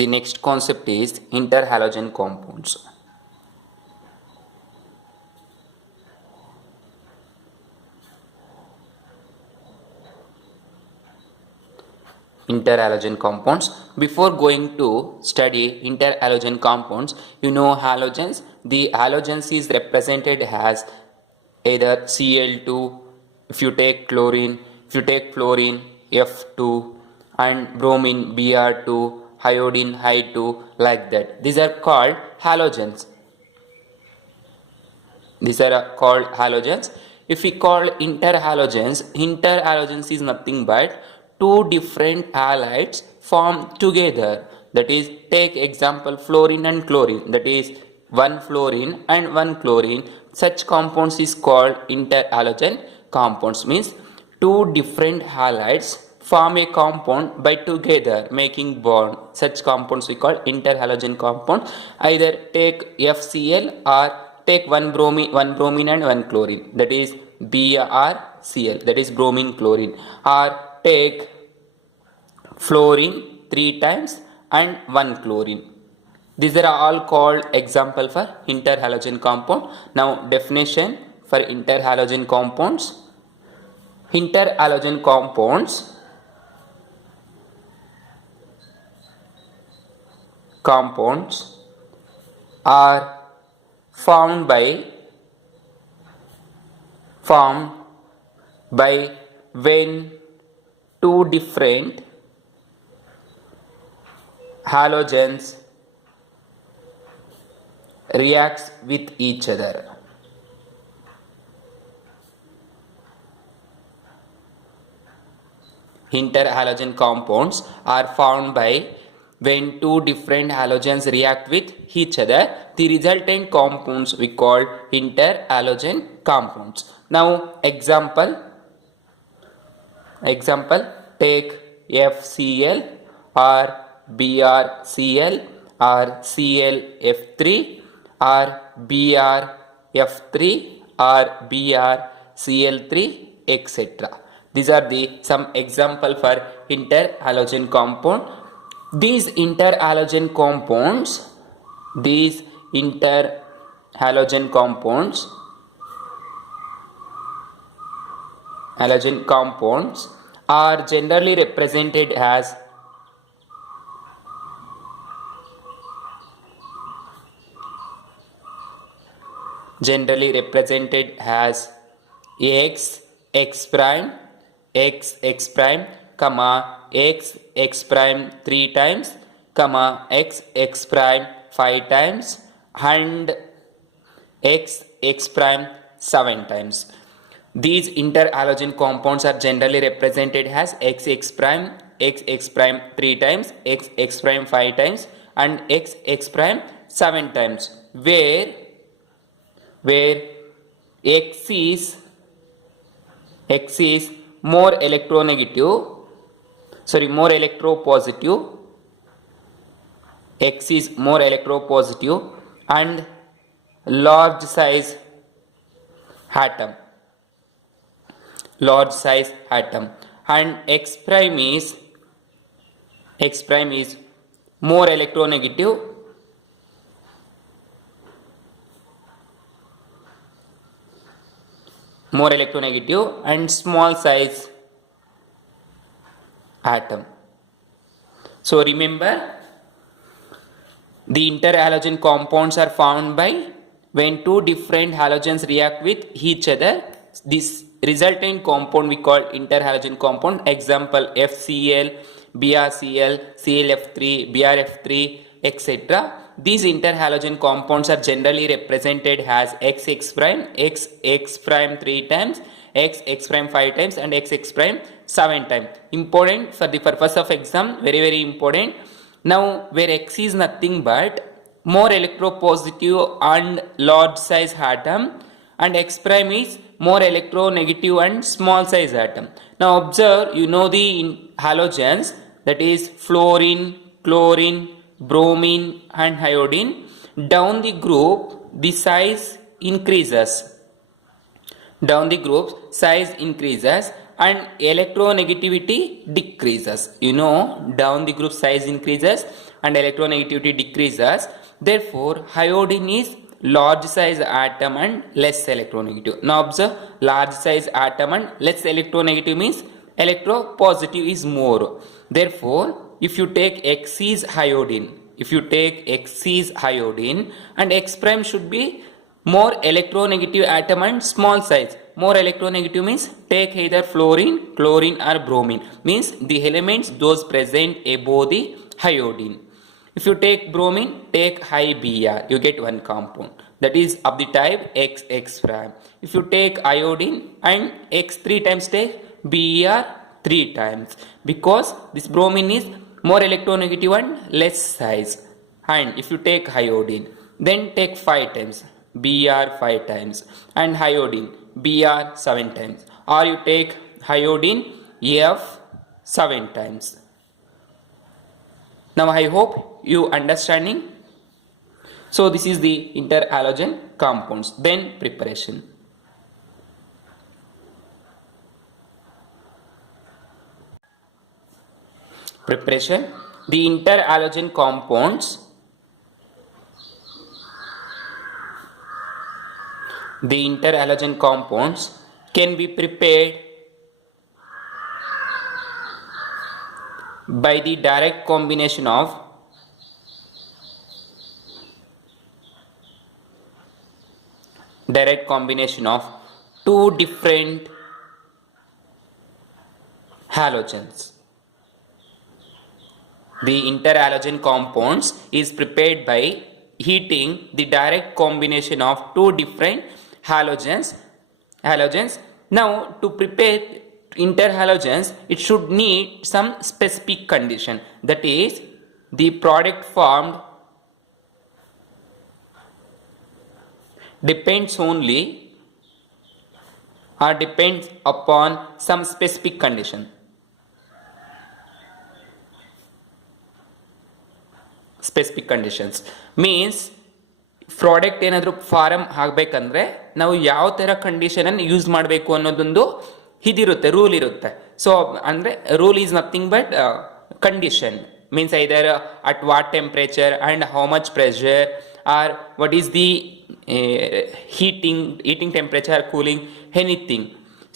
The next concept is interhalogen compounds. Interhalogen compounds. Before going to study interhalogen compounds, you know halogens. The halogens is represented as either Cl2, if you take chlorine, if you take fluorine, F2, and bromine, Br2, iodine, I2, like that. These are called halogens. These are called halogens. If we call interhalogens is nothing but two different halides formed together. That is, take example fluorine and chlorine. That is, one fluorine and one chlorine. Such compounds is called interhalogen compounds. Means two different halides form a compound by together making bond. Such compounds we call interhalogen compound. Either take FCl or take one bromine and one chlorine, that is BrCl, that is bromine chlorine, or take fluorine 3 times and one chlorine. These are all called example for interhalogen compound. Now definition for interhalogen compounds. Interhalogen compounds are formed by when two different halogens reacts with each other. Interhalogen compounds are formed by when two different halogens react with each other. The resultant compounds we call interhalogen compounds. Now example take FCl or BrCl or ClF3 or BrF3 or BrCl3, etc. These are the some example for interhalogen compound. These interhalogen compounds are generally represented as X prime, comma X prime 3 times, comma X prime 5 times, and X prime 7 times. These interhalogen compounds are generally represented as X prime 3 times, X prime 5 times, and X prime 7 times, where X is more electropositive. X is more electropositive and large size atom, and X prime is more electronegative and small size atom. So remember, the interhalogen compounds are formed by when two different halogens react with each other. This resultant compound we call interhalogen compound. Example FCl, BrCl, ClF3, BrF3, etc. These interhalogen compounds are generally represented as X prime, X prime 3 times, X prime 5 times, and X prime 7 times. Important for the purpose of exam, very important. Now where X is nothing but more electropositive and large size atom, and X prime is more electronegative and small size atom. Now observe, you know the halogens, that is fluorine, chlorine, bromine, and iodine. Down the group the size increases, and electronegativity decreases. You know, down the group size increases and electronegativity decreases. Therefore, iodine is large size atom and less electronegative. Now observe, large size atom and less electronegative means electropositive is more. Therefore, if you take X is iodine, if you take X is iodine, and X prime should be more electronegative atom and small size. More electronegative means take either fluorine, chlorine or bromine. Means the elements those present above the iodine. If you take bromine, take high Br, you get one compound. That is of the type XX prime. If you take iodine and X 3 times, take Br 3 times. Because this bromine is more electronegative and less size. And if you take iodine, then take 5 times. Br 5 times. And iodine, Br 7 times. Or you take iodine F 7 times. Now I hope you understanding. So this is the interhalogen compounds. Then preparation. Preparation. The interhalogen compounds. The interhalogen compounds can be prepared by the direct combination of two different halogens. The interhalogen compounds is prepared by heating the direct combination of two different halogens. Now to prepare interhalogens, it should need some specific condition. That is, the product formed depends only or depends upon some specific condition. Specific conditions means product ಏನಾದರೂ farm ಆಗಬೇಕಂದ್ರೆ ನಾವು ಯಾವ ಥರ ಕಂಡೀಷನನ್ನು use ಮಾಡಬೇಕು ಅನ್ನೋದೊಂದು ಇದಿರುತ್ತೆ, rule ಇರುತ್ತೆ. So ಅಂದರೆ rule is nothing but condition. Means either at what temperature and how much pressure or what is the heating temperature, cooling, anything.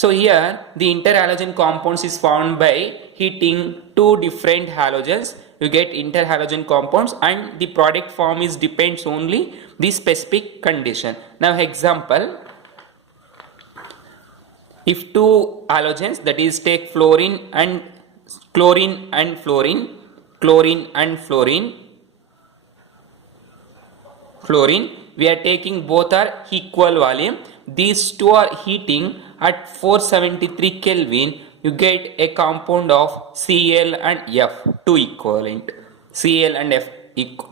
So here the interhalogen compounds is formed by heating two different halogens. You get interhalogen compounds and the product form is depends only the specific condition. Now example, if two halogens, that is take fluorine and chlorine and fluorine, we are taking both are equal volume. These two are heating at 473 Kelvin. You get a compound of Cl and F, two equivalent. Cl and F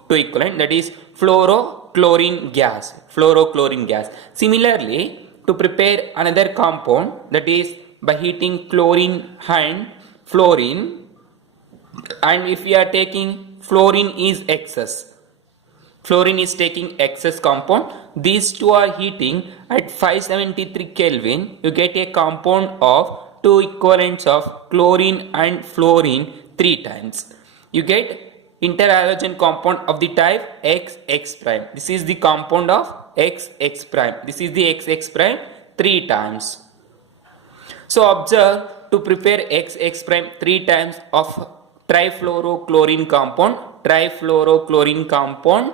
two equivalent, that is fluorochlorine gas. Similarly, to prepare another compound, that is by heating chlorine and fluorine, and if we are taking fluorine is excess, fluorine is taking excess compound, these two are heating at 573 Kelvin, you get a compound of two equivalents of chlorine and fluorine 3 times. You get interhalogen compound of the type XX prime. This is the compound of XX prime. This is the XX prime 3 times. So observe, to prepare XX prime 3 times of trifluorochlorine compound,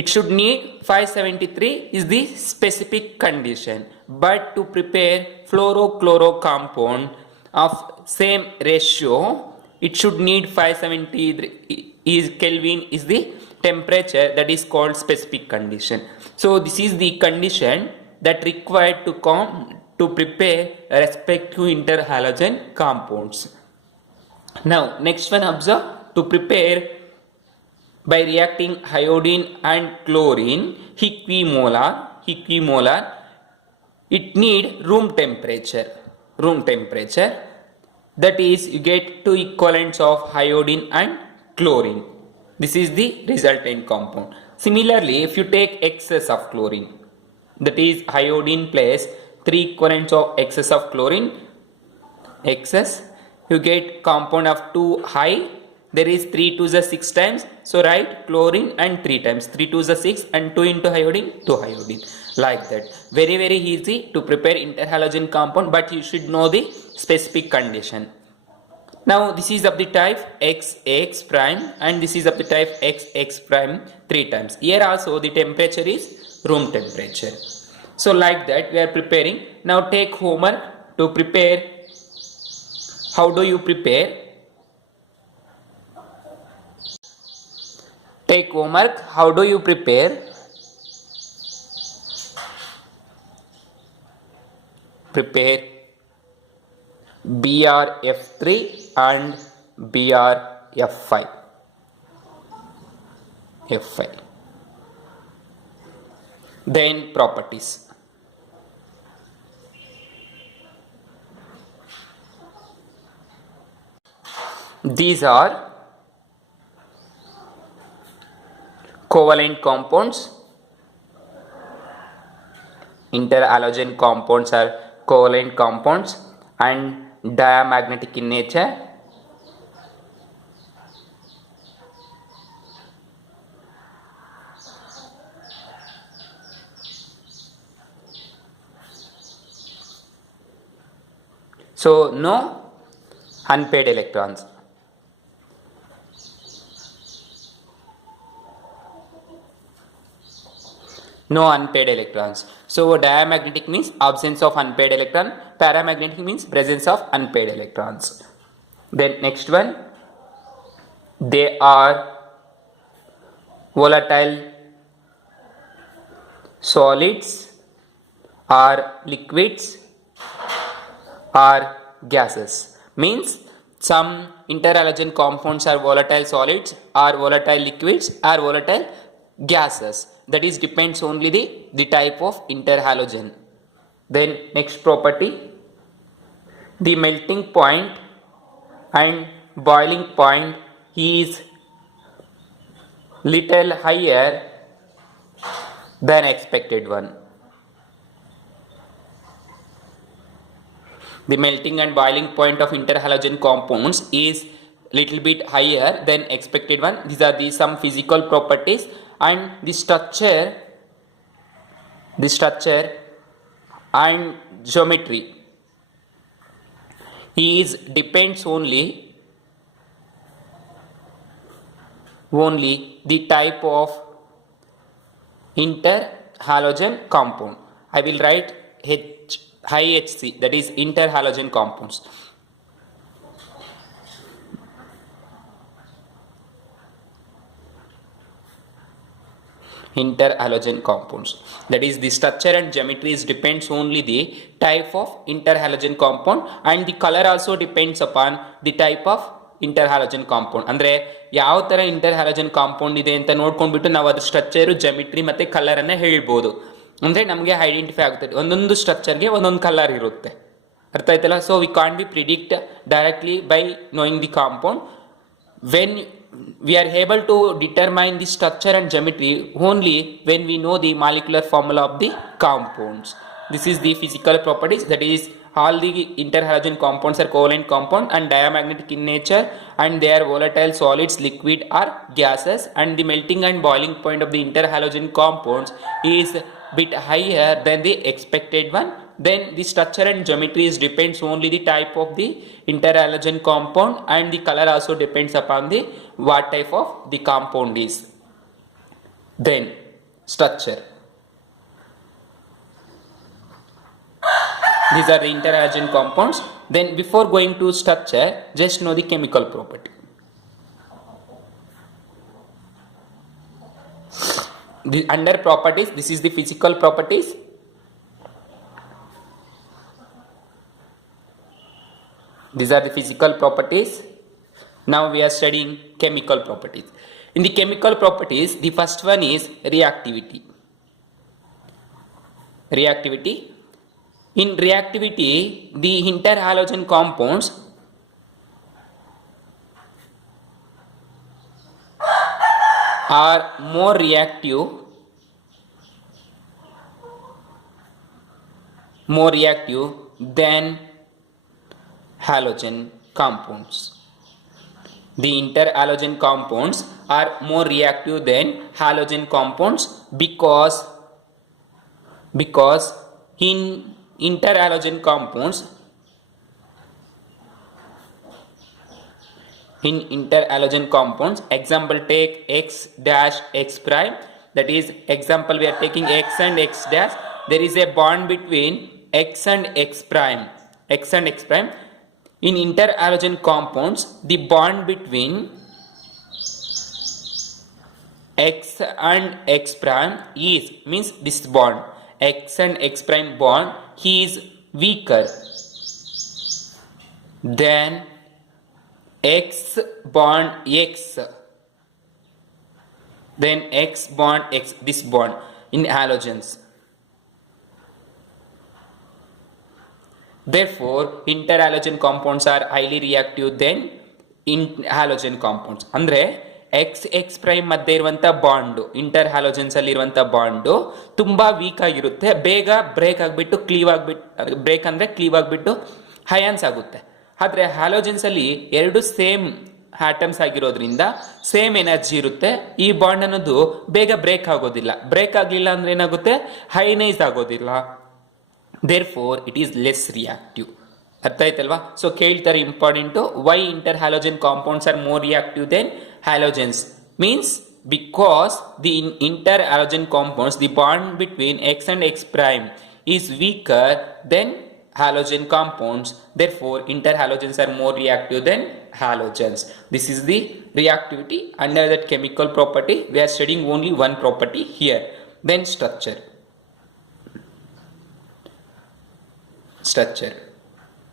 it should need 573 is the specific condition. But to prepare fluorochloro compound of same ratio, it should need 570 is Kelvin is the temperature, that is called specific condition. So this is the condition that required to prepare respective interhalogen compounds. Now next one, observe, to prepare by reacting iodine and chlorine equimolar, it need room temperature. That is, you get two equivalents of iodine and chlorine. This is the resultant compound. Similarly, if you take excess of chlorine, that is iodine plus 3 equivalents of excess of chlorine, excess, you get compound of 2 high. There is 3 to the 6 times. So write chlorine and 3 times. 3 to the 6 and 2 into iodine, 2 iodine. Like that. Very, very easy to prepare interhalogen compound, but you should know the specific condition. Now this is of the type XX prime and this is of the type XX prime 3 times. Here also the temperature is room temperature. So like that we are preparing. Now take homework to prepare. How do you prepare? Take homework. How do you prepare? Prepare BrF3 and BrF5. F5. Then properties. These are covalent compounds. Interhalogen compounds are covalent compounds and diamagnetic in nature. So no unpaired electrons. No unpaired electrons. So diamagnetic means absence of unpaired electron. Paramagnetic means presence of unpaired electrons. Then next one, they are volatile solids or liquids or gases. Means some interhalogen compounds are volatile solids or volatile liquids or volatile gases. That is depends only the type of interhalogen. Then next property, the melting point and boiling point is little higher than expected one. The melting and boiling point of interhalogen compounds is little bit higher than expected one. These are the some physical properties, and the structure and geometry is depends only the type of interhalogen compound. I will write high HC, that is interhalogen compounds. Interhalogen compounds, that is the structure and geometry is depends only the type of interhalogen compound, and the color also depends upon the type of interhalogen compound. ಅಂದ್ರೆ ಯಾವ ತರ interhalogen compound ಇದೆ ಅಂತ ನೋಡ್ಕೊಂಡ್ಬಿಟ್ಟು ನಾವು ಅದರ structure, ಜೆಮಿಟ್ರಿ ಮತ್ತೆ colour ಅನ್ನ ಹೇಳ್ಬೋದು. ಅಂದ್ರೆ ನಮಗೆ ಐಡೆಂಟಿಫೈ ಆಗುತ್ತೆ, ಒಂದೊಂದು ಸ್ಟ್ರಕ್ಚರ್ಗೆ ಒಂದೊಂದು ಕಲರ್ ಇರುತ್ತೆ. ಅರ್ಥ ಆಯ್ತಲ್ಲ? So we can't be predict directly by knowing the compound. when we are able to determine the structure and geometry only when we know the molecular formula of the compounds. This is the physical properties, that is all the interhalogen compounds are covalent compound and diamagnetic in nature, and they are volatile solids, liquid or gases, and the melting and boiling point of the interhalogen compounds is bit higher than the expected one. Then the structure and geometry is depends only the type of the interhalogen compound, and the color also depends upon the what type of the compound is. Then structure, these are the interhalogen compounds. Then before going to structure, just know the chemical property. The under properties, this is the physical properties. These are the physical properties. Now we are studying chemical properties. In the chemical properties, the first one is reactivity. Reactivity. In reactivity, the interhalogen compounds are more reactive than halogen compounds. The interhalogen compounds are more reactive than halogen compounds because in interhalogen compounds example take x dash x prime, that is example we are taking x and x dash, there is a bond between x and x prime. In interhalogen compounds the bond between x and x prime is, means this bond x and x prime bond is weaker than x bond x, then x bond x, this bond in halogens. Therefore interhalogen compounds are highly reactive than in halogen compounds. ಅಂದ್ರೆ X X prime ಮಧ್ಯೆ ಇರುವಂಥ bond, inter halogens ಅಲ್ಲಿ ಇರುವಂಥ bond ತುಂಬಾ weak ಆಗಿರುತ್ತೆ, ಬೇಗ break ಆಗಿಬಿಟ್ಟು break ಅಂದರೆ ಕ್ಲೀವ್ ಆಗಿಬಿಟ್ಟು ಹಯಾನ್ಸ್ ಆಗುತ್ತೆ. ಆದರೆ ಹ್ಯಾಲೋಜನ್ಸ್ ಅಲ್ಲಿ ಎರಡು ಸೇಮ್ ಆಟಮ್ಸ್ ಆಗಿರೋದ್ರಿಂದ ಸೇಮ್ ಎನರ್ಜಿ ಇರುತ್ತೆ. ಈ ಬಾಂಡ್ ಅನ್ನೋದು ಬೇಗ ಬ್ರೇಕ್ ಆಗೋದಿಲ್ಲ. ಬ್ರೇಕ್ ಆಗಲಿಲ್ಲ ಅಂದ್ರೆ ಏನಾಗುತ್ತೆ, ಹೈನೈಸ್ ಆಗೋದಿಲ್ಲ. therefore it is less reactive. ಅರ್ಥ ಆಯ್ತಲ್ವಾ? ಸೊ ಕೇಳ್ತಾರೆ important, why inter halogen compounds are more reactive than halogens means because the inter halogen compounds the bond between x and x prime is weaker than halogen compounds, therefore interhalogens are more reactive than halogens. This is the reactivity. Under that chemical property we are studying only one property here. Then structure.